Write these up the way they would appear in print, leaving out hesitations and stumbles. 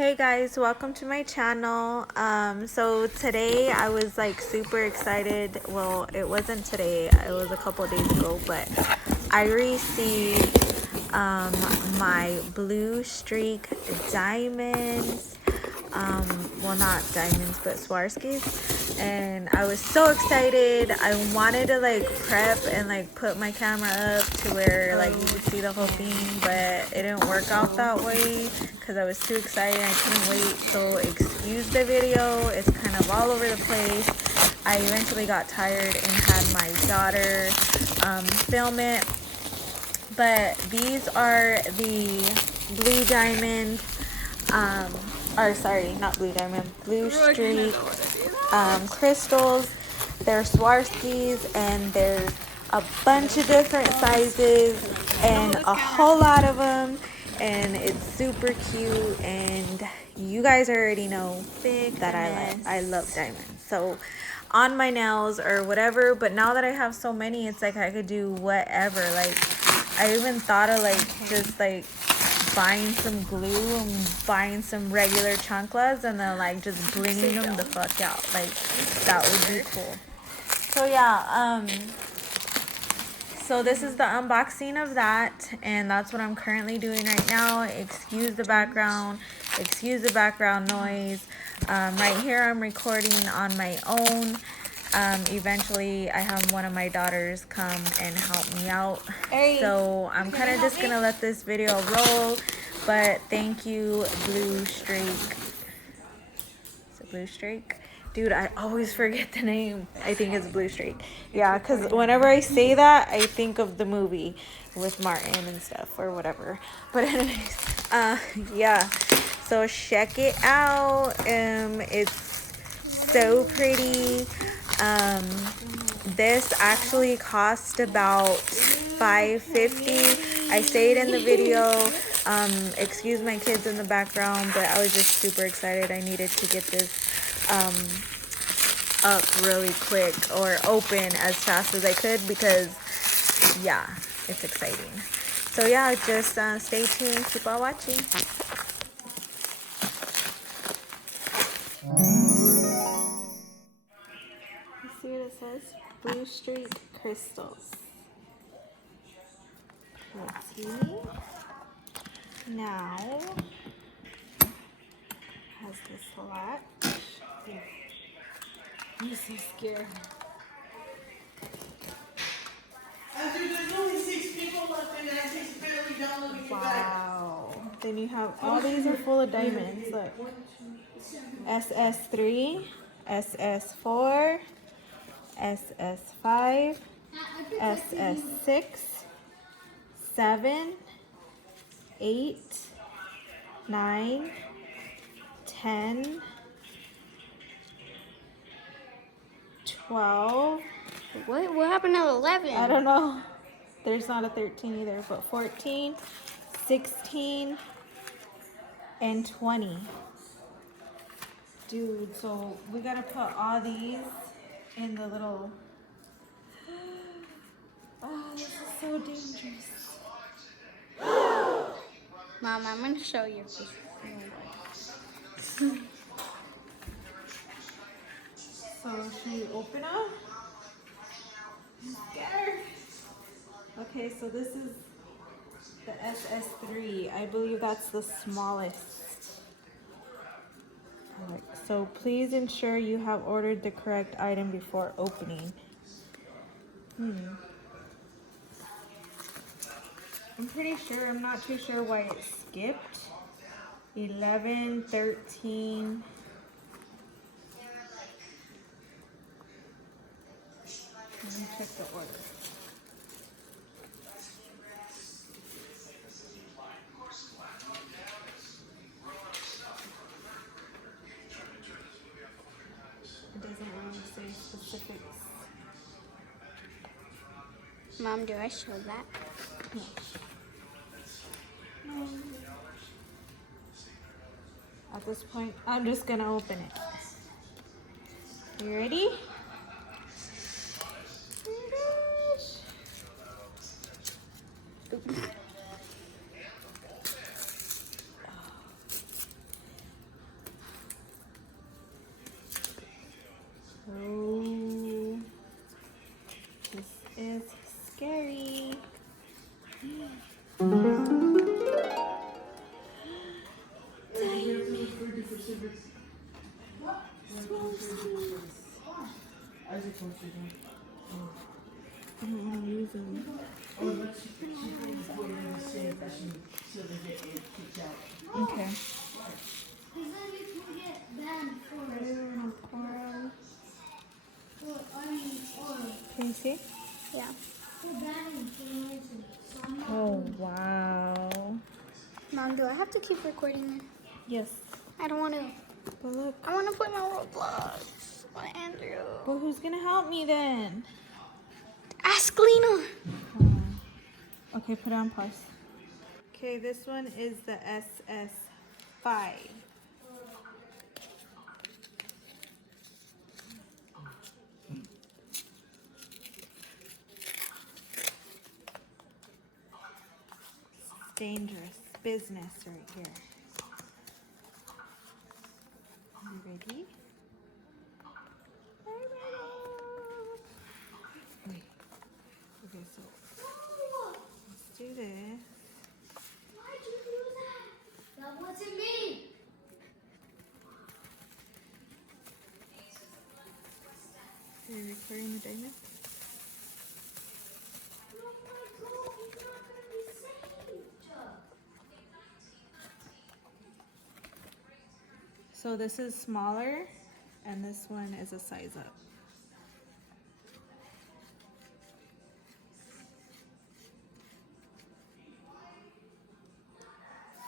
Hey guys, welcome to my channel. So today I was like super excited. Well, it wasn't today, it was a couple days ago, but I received my Blue Streak diamonds. Well, not diamonds, but Swarovskis, and I was so excited. I wanted to like prep and like put my camera up to where like you could see the whole thing, but it didn't work out that way because I was too excited. I couldn't wait, so excuse the video. It's kind of all over the place. I eventually got tired and had my daughter film it, but these are the blue diamond or sorry, not blue diamond, blue streak crystals. They're Swarovskis, and there's a bunch of different sizes and a whole lot of them, and it's super cute. And you guys already know that I love diamonds, so on my nails or whatever. But now that I have so many, it's like I could do whatever. Like I even thought of like just like buying some glue and buying some regular chanclas and then like just bringing them the fuck out. Like that would be cool. So yeah, so this is the unboxing of that, and that's what I'm currently doing right now. Excuse the background noise. Right here I'm recording on my own. Eventually I have one of my daughters come and help me out. So I'm kind of just gonna let this video roll, but thank you, Blue Streak. Is it Blue Streak? Dude, I always forget the name. I think it's Blue Streak. Yeah, because whenever I say that, I think of the movie with Martin and stuff or whatever. But anyways, yeah. So check it out. It's so pretty. This actually cost about $5.50. I say it in the video. Excuse my kids in the background, but I was just super excited. I needed to get this up really quick, or open as fast as I could, because yeah, it's exciting. So yeah, just stay tuned, keep on watching. You see what it says? Blue Streak Crystals. Let's see. Now has this latch. I'm so scared. There's only 6 people left in there. 6 barely downloading it back. Wow. Then you have all these are full of diamonds. Look. SS3, SS4, SS5, SS6, 7, 8, 9, 10, 12. What happened to 11? I don't know. There's not a 13 either, but 14, 16, and 20. Dude, so we gotta put all these in the little... Oh, this is so dangerous. Mom, I'm going to show you. So should we open up? I'm scared. Okay, so this is the SS3. I believe that's the smallest. Alright, so please ensure you have ordered the correct item before opening. I'm pretty sure, I'm not too sure why it skipped. 11, 13. Let me check the order. It doesn't really say specifics. Mom, do I show that? At this point, I'm just gonna open it. You ready? I don't want to lose them. Okay. Can you see? Yeah. Oh, wow. Mom, do I have to keep recording it? Yes. I don't want to. But look. I want to play my Roblox. Andrew. Well, who's going to help me then? Ask Lena. Okay, put it on pause. Okay, this one is the SS5. Dangerous business right here. Are you ready? Wait. Okay, so let's do this. Why'd you do that? That wasn't me. Are you recording the diamond? Oh my God, he's not gonna be saved. So this is smaller, and this one is a size up.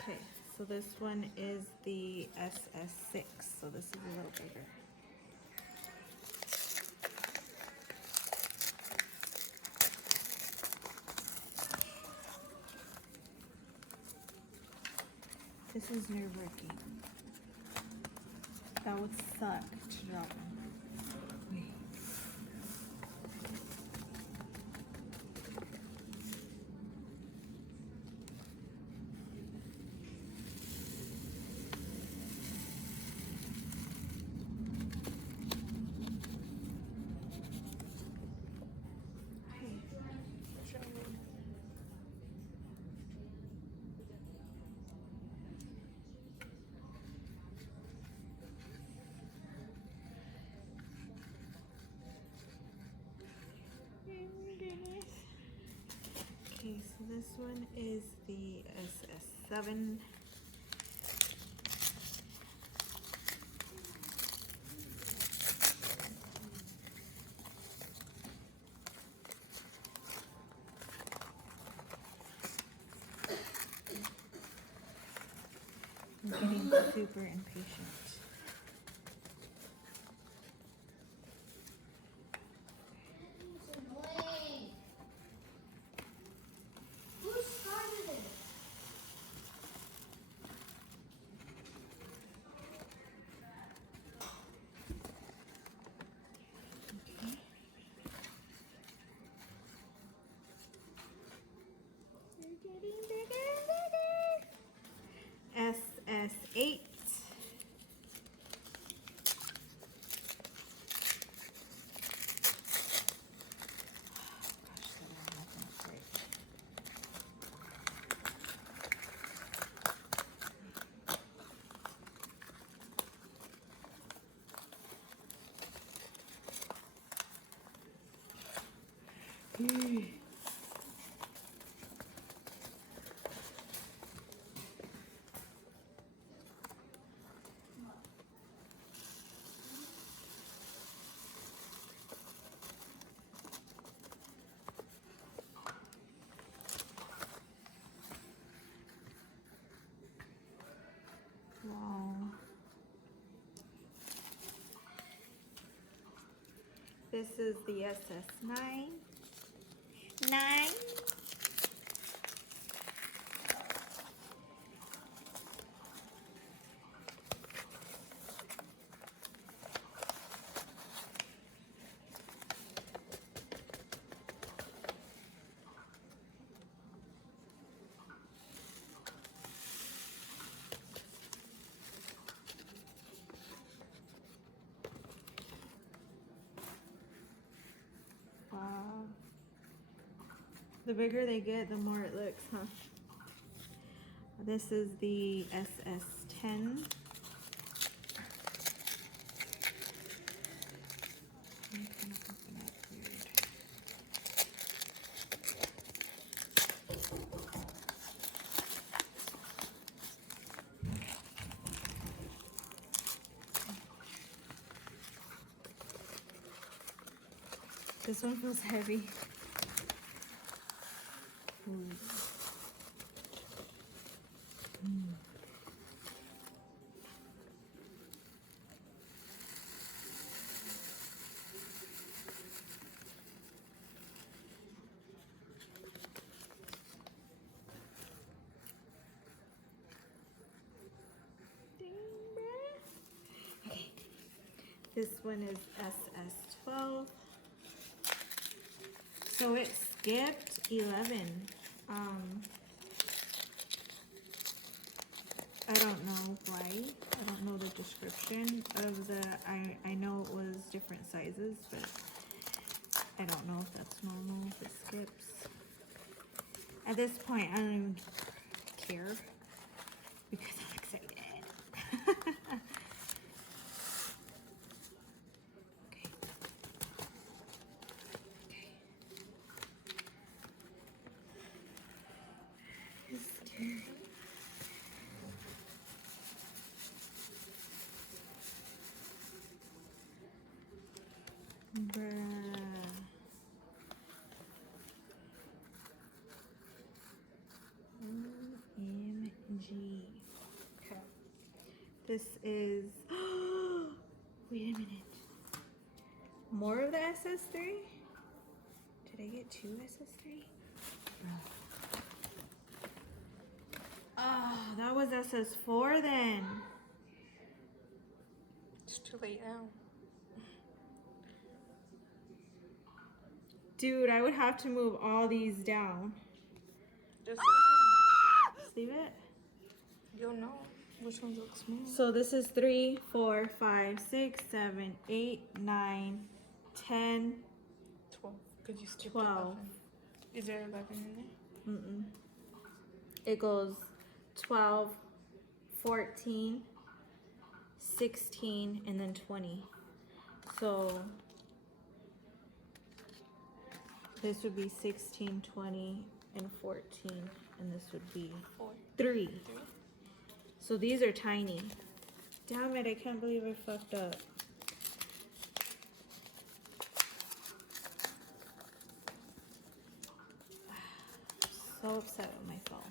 Okay, so this one is the SS6, so this is a little bigger. This is nerve-wracking. That would suck to drop one. Wait. Okay, so this one is the SS7. I'm getting super impatient. Who started it? SS8. Wow. This is the SS9. 9. Wow. The bigger they get, the more it looks, huh? This is the SS10. This one feels heavy. Ooh. Okay, this one is SS12. So it skipped 11. I don't know why. I don't know the description of the, I know it was different sizes, but I don't know if that's normal, if it skips. At this point, I don't even care because I'm excited. Okay. Okay. It's scary. Bruh. OMG. Okay. This is. Wait a minute. More of the SS3? Did I get 2 SS3? Oh, that was SS4 then. It's too late now. Dude, I would have to move all these down. Just Leave it. you'll know which ones look small. So this is 3, 4, 5, 6, 7, 8, 9, 10, 12. Because you skipped 12. 11. Is there 11 in there? Mm-mm. It goes 12, 14, 16, and then 20. So this would be 16, 20, and 14. And this would be 4. 3. So these are tiny. Damn it, I can't believe I fucked up. So upset with myself.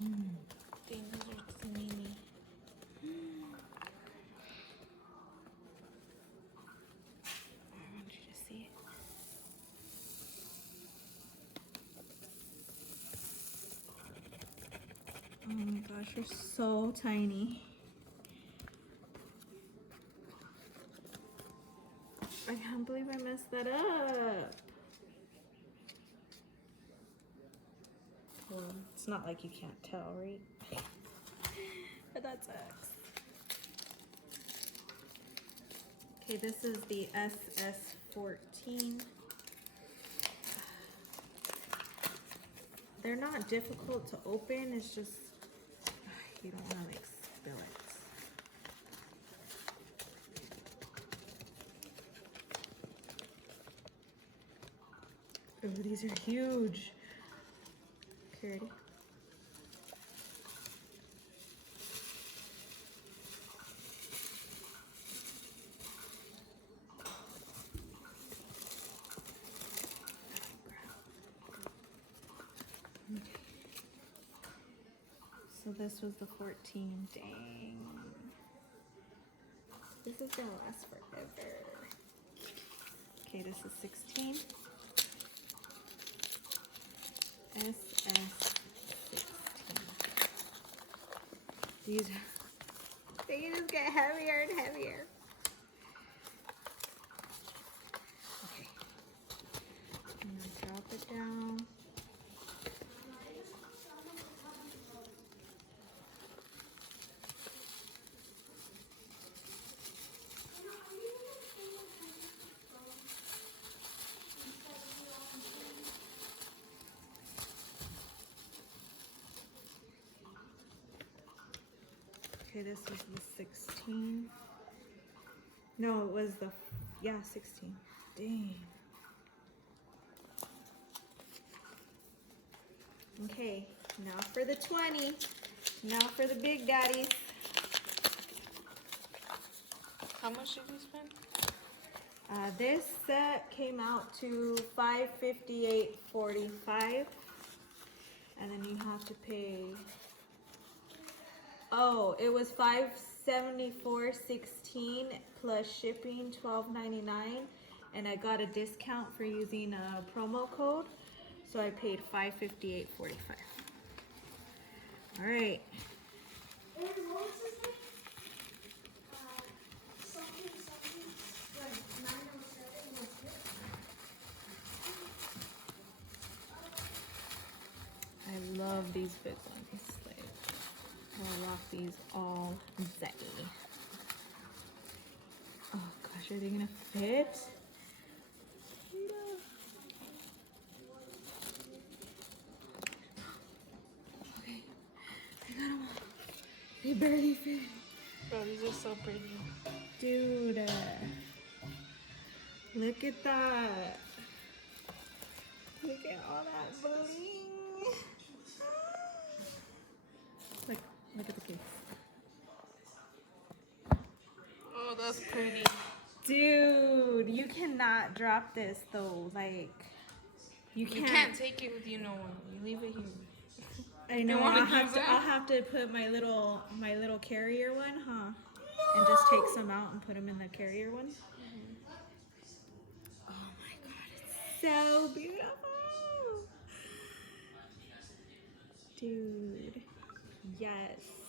Dang, those are teeny. I want you to see it. Oh my gosh, you're so tiny. I can't believe I messed that up. Well, it's not like you can't tell, right? But that sucks. Okay, this is the SS14. They're not difficult to open, it's just you don't want to like spill it. Oh, these are huge. Okay, ready? Okay. So this was the 14. Dang. This is gonna last forever. Okay, this is 16. SS16. These are, they just get heavier and heavier. Okay. I'm gonna drop it down. Okay, this was the 16. No, it was the, yeah, 16. Dang. Okay, now for the 20. Now for the big daddies. How much did you spend? This set came out to $558.45, and then you have to pay. Oh, it was $574.16 plus shipping $12.99, and I got a discount for using a promo code, so I paid $558.45. All right. And what was his name? Something, like 907 was it? I love these big ones. Like, I'll rock these all day. Oh gosh, are they gonna fit? Okay, I got them all. They barely fit. Bro, these are so pretty. Dude, look at that. Look at all that bling. Look at the case. Oh, that's pretty. Dude, you cannot drop this though. Like, you You can't. can't take it with you no more. You leave it here. I know. wanna I'll have use to. it? I'll have to put my little carrier one, huh? And just take some out and put them in the carrier one. Oh my god, it's so beautiful, dude. Yes.